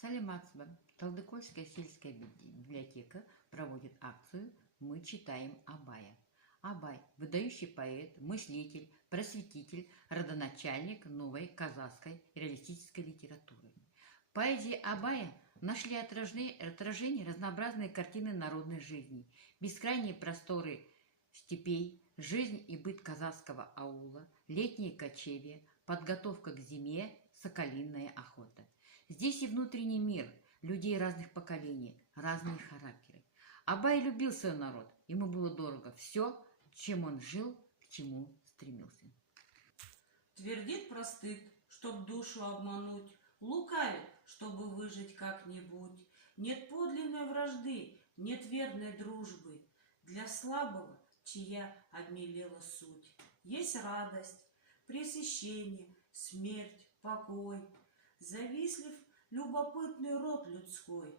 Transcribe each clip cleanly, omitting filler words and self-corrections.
Саламатсба. Талдыкольская сельская библиотека проводит акцию «Мы читаем Абая». Абай – выдающий поэт, мыслитель, просветитель, родоначальник новой казахской реалистической литературы. В поэзии Абая нашли отражение разнообразные картины народной жизни, бескрайние просторы степей, жизнь и быт казахского аула, летние кочевья, подготовка к зиме, соколиная охота. Здесь и внутренний мир людей разных поколений, разные характеры. Абай любил свой народ, ему было дорого все, чем он жил, к чему стремился. Твердит про стыд, чтоб душу обмануть, лукавит, чтобы выжить как-нибудь. Нет подлинной вражды, нет верной дружбы для слабого, чья обмелела суть. Есть радость, пресыщение, смерть, покой. Завистлив любопытный род людской,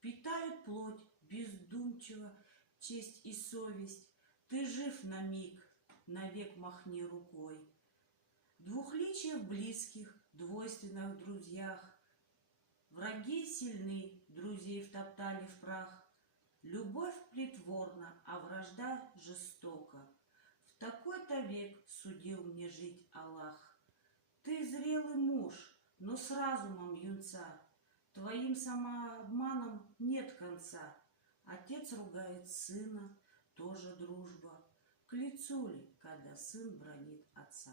питают плоть бездумчиво честь и совесть. Ты жив на миг, навек махни рукой. Двухличие в близких, двойственных друзьях. Враги сильны, друзей втоптали в прах. Любовь притворна, а вражда жестока. В такой-то век судил мне жить Аллах. Ты зрелый муж, но с разумом юнца. Твоим самообманом нет конца. Отец ругает сына, тоже дружба. К лицу ли, когда сын бранит отца?